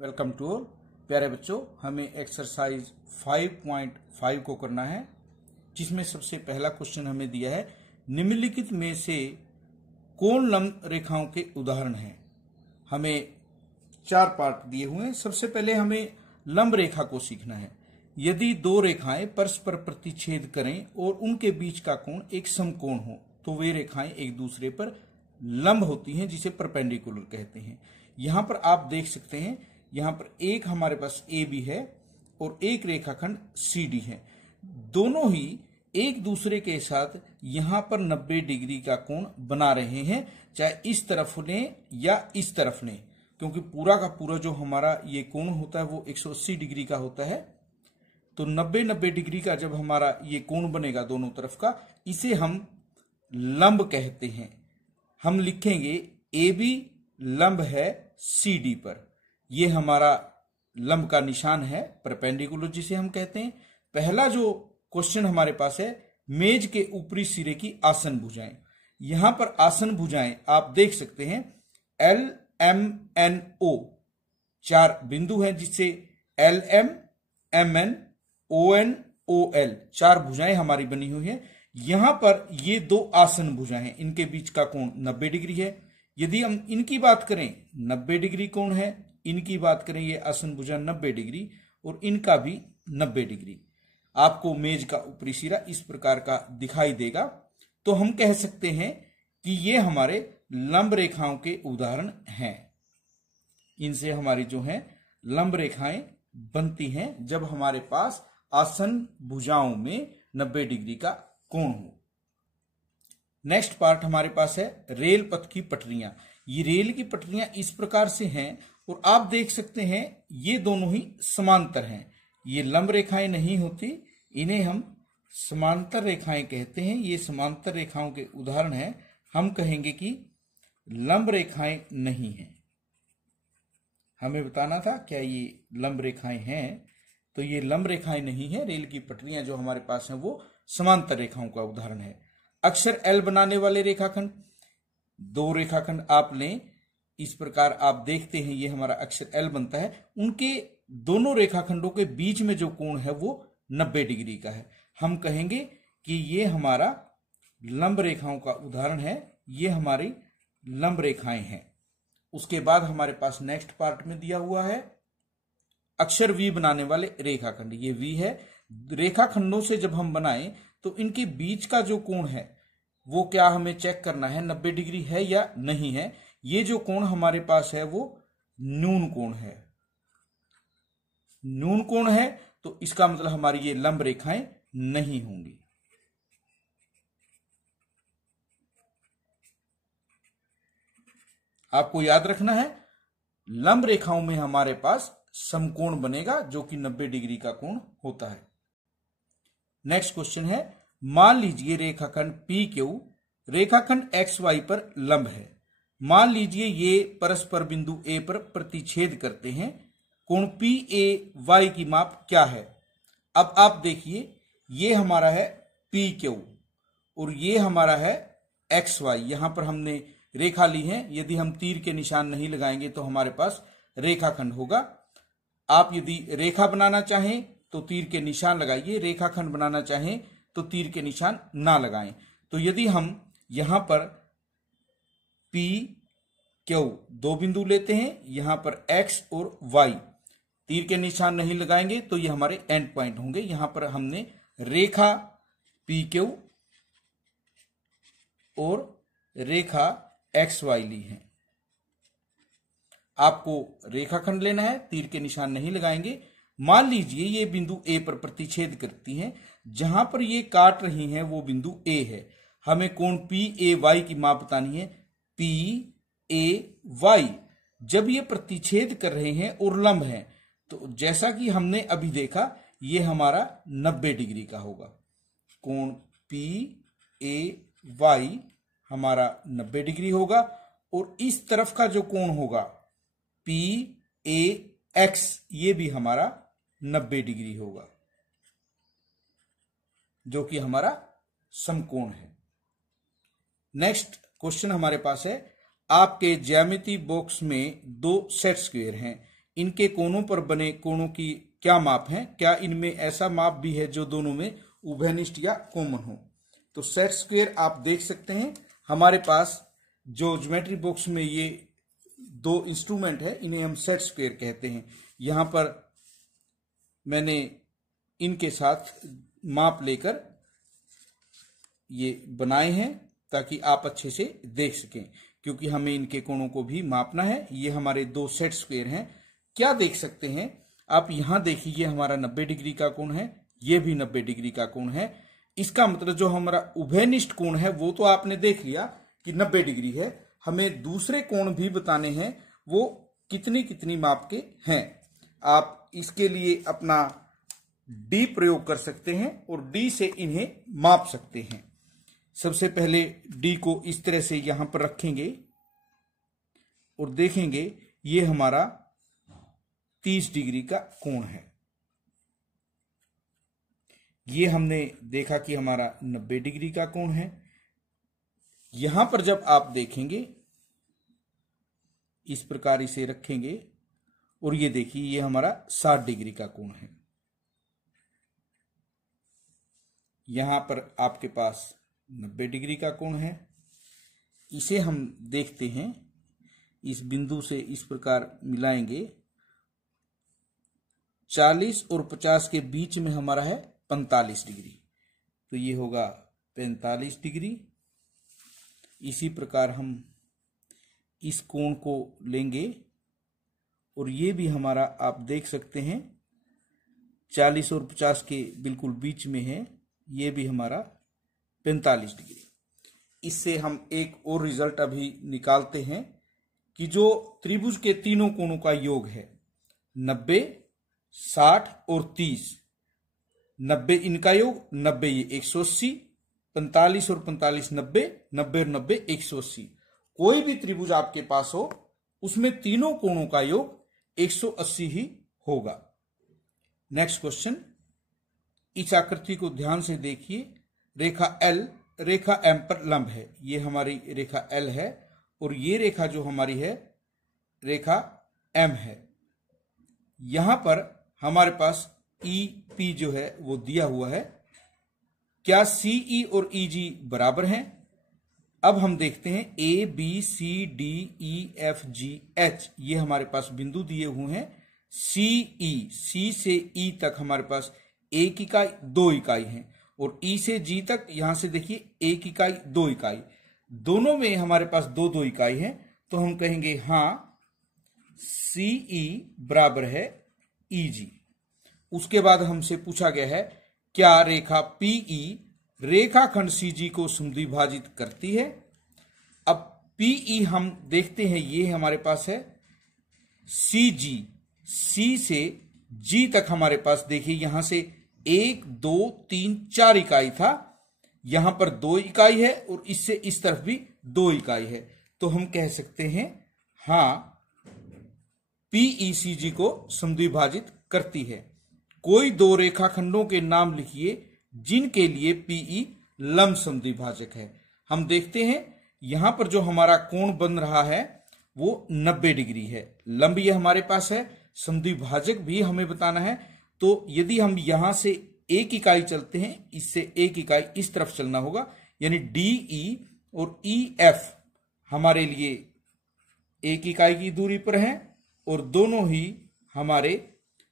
Welcome to all. प्यारे बच्चों, हमें एक्सरसाइज 5.5 को करना है, जिसमें सबसे पहला क्वेश्चन हमें दिया है निम्नलिखित में से कौन लंब रेखाओं के उदाहरण हैं। हमें 4 पार्ट दिए हुए हैं। सबसे पहले हमें लंब रेखा को सीखना है। यदि दो रेखाएं परस्पर प्रतिच्छेद करें और उनके बीच का कोण एक समकोण हो तो वे रेखाएं एक दूसरे पर लंब होती हैं, जिसे परपेंडिकुलर कहते हैं। यहां पर आप देख सकते हैं, यहां पर एक हमारे पास ए बी है और एक रेखाखंड सी डी है। दोनों ही एक दूसरे के साथ यहां पर 90 डिग्री का कोण बना रहे हैं, चाहे इस तरफ लें या इस तरफ लें, क्योंकि पूरा का पूरा जो हमारा ये कोण होता है वो 180 डिग्री का होता है। तो 90 डिग्री का जब हमारा ये कोण बनेगा दोनों तरफ का, इसे हम लंब कहते हैं। हम लिखेंगे ए बी लंब है सी डी पर। ये हमारा लंब का निशान है, परपेंडिकुलर जिसे हम कहते हैं। पहला जो क्वेश्चन हमारे पास है, मेज के ऊपरी सिरे की आसन भुजाएं। यहां पर आसन भुजाएं आप देख सकते हैं एल एम एन ओ 4 बिंदु हैं, जिससे L M M N O N O L 4 भुजाएं हमारी बनी हुई है। यहां पर ये 2 आसन भुजाएं हैं, इनके बीच का कोण 90 डिग्री है। यदि हम इनकी बात करें 90 डिग्री कोण है, इनकी बात करें ये आसन भुजा 90 डिग्री और इनका भी 90 डिग्री। आपको मेज का ऊपरी सिरा इस प्रकार का दिखाई देगा। तो हम कह सकते हैं कि ये हमारे लंब रेखाओं के उदाहरण हैं। इनसे हमारी जो है लंब रेखाएं बनती हैं जब हमारे पास आसन भुजाओं में 90 डिग्री का कोण हो। नेक्स्ट पार्ट हमारे पास है रेल पथ की पटरियां। ये रेल की पटरियां इस प्रकार से हैं और आप देख सकते हैं ये दोनों ही समांतर हैं। ये लंब रेखाएं नहीं होती, इन्हें हम समांतर रेखाएं कहते हैं। ये समांतर रेखाओं के उदाहरण हैं। हम कहेंगे कि लंब रेखाएं नहीं हैं। हमें बताना था क्या ये लंब रेखाएं हैं, तो ये लंब रेखाएं नहीं है। रेल की पटरियां जो हमारे पास हैं वो समांतर रेखाओं का उदाहरण है। अक्षर एल बनाने वाले रेखाखंड, 2 रेखाखंड आप लें, इस प्रकार आप देखते हैं ये हमारा अक्षर एल बनता है। उनके दोनों रेखाखंडों के बीच में जो कोण है वो 90 डिग्री का है। हम कहेंगे कि ये हमारा लंब रेखाओं का उदाहरण है, ये हमारी लंब रेखाएं हैं। उसके बाद हमारे पास नेक्स्ट पार्ट में दिया हुआ है अक्षर वी बनाने वाले रेखाखंड। ये वी है। रेखाखंडों से जब हम बनाएं तो इनके बीच का जो कोण है वो क्या हमें चेक करना है, 90 डिग्री है या नहीं है। ये जो कोण हमारे पास है वो न्यून कोण है। न्यून कोण है तो इसका मतलब हमारी ये लंब रेखाएं नहीं होंगी। आपको याद रखना है, लंब रेखाओं में हमारे पास समकोण बनेगा जो कि 90 डिग्री का कोण होता है। नेक्स्ट क्वेश्चन है, मान लीजिए रेखाखंड पी क्यू रेखाखंड एक्स वाई पर लंब है। मान लीजिए ये परस्पर बिंदु ए पर प्रतिच्छेद करते हैं। कोण पी ए वाई की माप क्या है। अब आप देखिए, ये हमारा है पी क्यू और ये हमारा है एक्स वाई। यहां पर हमने रेखा ली है। यदि हम तीर के निशान नहीं लगाएंगे तो हमारे पास रेखाखंड होगा। आप यदि रेखा बनाना चाहें तो तीर के निशान लगाइए, रेखाखंड बनाना चाहें तो तीर के निशान ना लगाएं। तो यदि हम यहां पर P Q 2 बिंदु लेते हैं, यहां पर X और Y, तीर के निशान नहीं लगाएंगे तो ये हमारे एंड पॉइंट होंगे। यहां पर हमने रेखा PQ और रेखा XY ली है। आपको रेखाखंड लेना है, तीर के निशान नहीं लगाएंगे। मान लीजिए ये बिंदु ए पर प्रतिच्छेद करती हैं। जहां पर ये काट रही हैं वो बिंदु ए है। हमें कोण पी ए वाई की माप बतानी है। पी ए वाई जब ये प्रतिच्छेद कर रहे हैं और लंब हैं, तो जैसा कि हमने अभी देखा ये हमारा 90 डिग्री का होगा। कोण पी ए वाई हमारा 90 डिग्री होगा और इस तरफ का जो कोण होगा पी ए एक्स, ये भी हमारा 90 डिग्री होगा, जो कि हमारा समकोण है। नेक्स्ट क्वेश्चन हमारे पास है, आपके ज्यामिति बॉक्स में 2 सेट स्क्वायर हैं। इनके कोणों पर बने कोणों की क्या माप है, क्या इनमें ऐसा माप भी है जो दोनों में उभयनिष्ठ या कॉमन हो। तो सेट स्क्वायर आप देख सकते हैं हमारे पास जो ज्योमेट्री बॉक्स में ये दो इंस्ट्रूमेंट है इन्हें हम सेट स्क्वायर कहते हैं। यहां पर मैंने इनके साथ माप लेकर ये बनाए हैं ताकि आप अच्छे से देख सकें, क्योंकि हमें इनके कोणों को भी मापना है। ये हमारे दो सेट स्क्वायर हैं। क्या देख सकते हैं आप, यहां देखिए ये हमारा 90 डिग्री का कोण है, ये भी 90 डिग्री का कोण है। इसका मतलब जो हमारा उभयनिष्ठ कोण है वो तो आपने देख लिया कि 90 डिग्री है। हमें दूसरे कोण भी बताने हैं, वो कितनी कितनी माप के हैं। आप इसके लिए अपना डी प्रयोग कर सकते हैं और डी से इन्हें माप सकते हैं। सबसे पहले डी को इस तरह से यहां पर रखेंगे और देखेंगे ये हमारा 30 डिग्री का कोण है। ये हमने देखा कि हमारा 90 डिग्री का कोण है। यहां पर जब आप देखेंगे इस प्रकार इसे रखेंगे और ये देखिए ये हमारा 60 डिग्री का कोण है। यहां पर आपके पास 90 डिग्री का कोण है। इसे हम देखते हैं, इस बिंदु से इस प्रकार मिलाएंगे। 40 और 50 के बीच में हमारा है 45 डिग्री, तो ये होगा 45 डिग्री। इसी प्रकार हम इस कोण को लेंगे और ये भी हमारा आप देख सकते हैं 40 और 50 के बिल्कुल बीच में है, ये भी हमारा 45 डिग्री। इससे हम एक और रिजल्ट अभी निकालते हैं कि जो त्रिभुज के तीनों कोणों का योग है 90, 60 और 30, 90 इनका योग, 90 ये 180, 45 और 45 90, 90 और 90 180। कोई भी त्रिभुज आपके पास हो उसमें तीनों कोणों का योग 180 ही होगा। नेक्स्ट क्वेश्चन, इस आकृति को ध्यान से देखिए। रेखा एल रेखा एम पर लंब है। ये हमारी रेखा एल है और ये रेखा जो हमारी है रेखा एम है। यहां पर हमारे पास ई पी जो है वो दिया हुआ है। क्या सीई और ईजी बराबर हैं? अब हम देखते हैं A B C D E F G H, ये हमारे पास बिंदु दिए हुए हैं। सीई, सी से ई तक हमारे पास 1 इकाई 2 इकाई है और ई से जी तक यहां से देखिए 1 इकाई 2 इकाई, दोनों में हमारे पास 2-2 इकाई है। तो हम कहेंगे हां सीई बराबर है ईजी। उसके बाद हमसे पूछा गया है क्या रेखा पीई रेखाखंड सीजी को समद्विभाजित करती है? अब पीई हम देखते हैं, ये हमारे पास है सीजी, सी से जी तक हमारे पास देखिए यहां से 1 2 3 4 इकाई था, यहां पर 2 इकाई है और इससे इस तरफ भी 2 इकाई है। तो हम कह सकते हैं हां पीईसीजी को समद्विभाजित करती है। कोई दो रेखाखंडों के नाम लिखिए जिनके लिए पीई लंब समद्विभाजक है। हम देखते हैं यहां पर जो हमारा कोण बन रहा है वो 90 डिग्री है, लंब ये हमारे पास है, समद्विभाजक भी हमें बताना है। तो यदि हम यहां से 1 इकाई चलते हैं, इससे 1 इकाई इस तरफ चलना होगा, यानी डीई और ईएफ हमारे लिए 1 इकाई की दूरी पर है और दोनों ही हमारे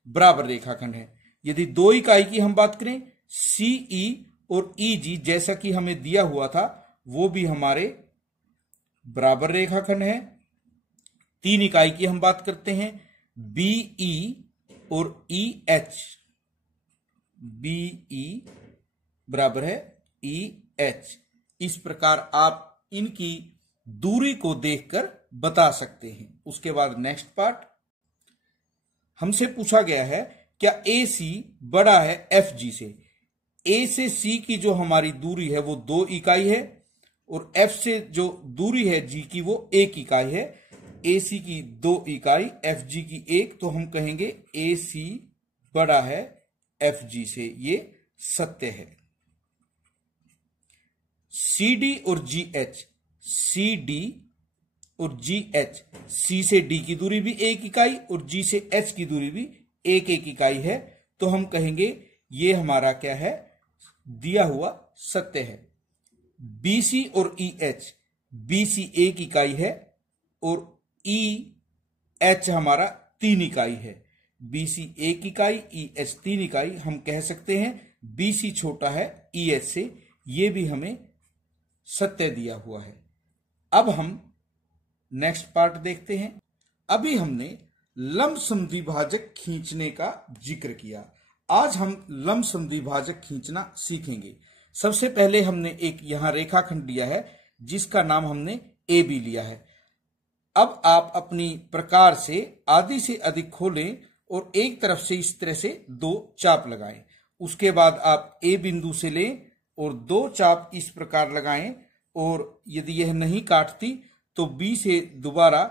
बराबर रेखाखंड है। यदि 2 इकाई की हम बात करें, सीई और ईजी जैसा कि हमें दिया हुआ था वो भी हमारे बराबर रेखाखंड है। 3 इकाई की हम बात करते हैं, बीई और ईएच, बीई बराबर है ईएच। इस प्रकार आप इनकी दूरी को देखकर बता सकते हैं। उसके बाद नेक्स्ट पार्ट, हमसे पूछा गया है क्या ए सी बड़ा है एफ जी से? ए से सी की जो हमारी दूरी है वो 2 इकाई है और एफ से जो दूरी है जी की वो 1 इकाई है। ए सी की 2 इकाई, एफ जी की 1, तो हम कहेंगे ए सी बड़ा है एफ जी से, ये सत्य है। सी डी और जी एच, सी डी और जी एच, सी से डी की दूरी भी 1 इकाई और जी से एच की दूरी भी 1 इकाई है, तो हम कहेंगे ये हमारा क्या है, दिया हुआ सत्य है। बीसी और ई एच, बीसी 1 इकाई है और ई एच हमारा 3 इकाई है। बीसी 1 इकाई, ई एच 3 इकाई, हम कह सकते हैं बीसी छोटा है ई एच से, ये भी हमें सत्य दिया हुआ है। अब हम नेक्स्ट पार्ट देखते हैं। अभी हमने लंब समद्विभाजक खींचने का जिक्र किया, आज हम लंब समद्विभाजक खींचना सीखेंगे। सबसे पहले हमने एक यहां रेखाखंड लिया है जिसका नाम हमने ए बी लिया है। अब आप अपनी प्रकार से आधी से अधिक खोलें और एक तरफ से इस तरह से 2 चाप लगाएं। उसके बाद आप ए बिंदु से लें और 2 चाप इस प्रकार लगाएं, और यदि यह नहीं काटती तो बी से दोबारा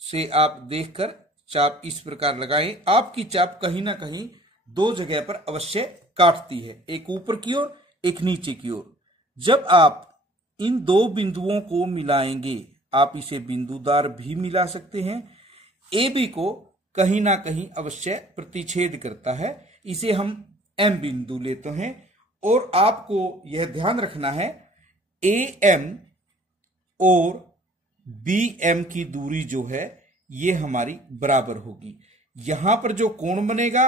से आप देखकर चाप इस प्रकार लगाएं। आपकी चाप कहीं ना कहीं 2 जगह पर अवश्य काटती है, एक ऊपर की ओर, एक नीचे की ओर। जब आप इन 2 बिंदुओं को मिलाएंगे, आप इसे बिंदुदार भी मिला सकते हैं, ए बी को कहीं ना कहीं अवश्य प्रतिच्छेद करता है, इसे हम एम बिंदु लेते हैं। और आपको यह ध्यान रखना है ए एम और बी एम की दूरी जो है ये हमारी बराबर होगी। यहां पर जो कोण बनेगा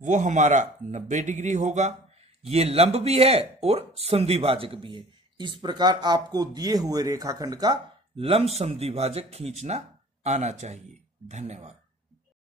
वो हमारा 90 डिग्री होगा। ये लंब भी है और समद्विभाजक भी है। इस प्रकार आपको दिए हुए रेखाखंड का लंब समद्विभाजक खींचना आना चाहिए। धन्यवाद।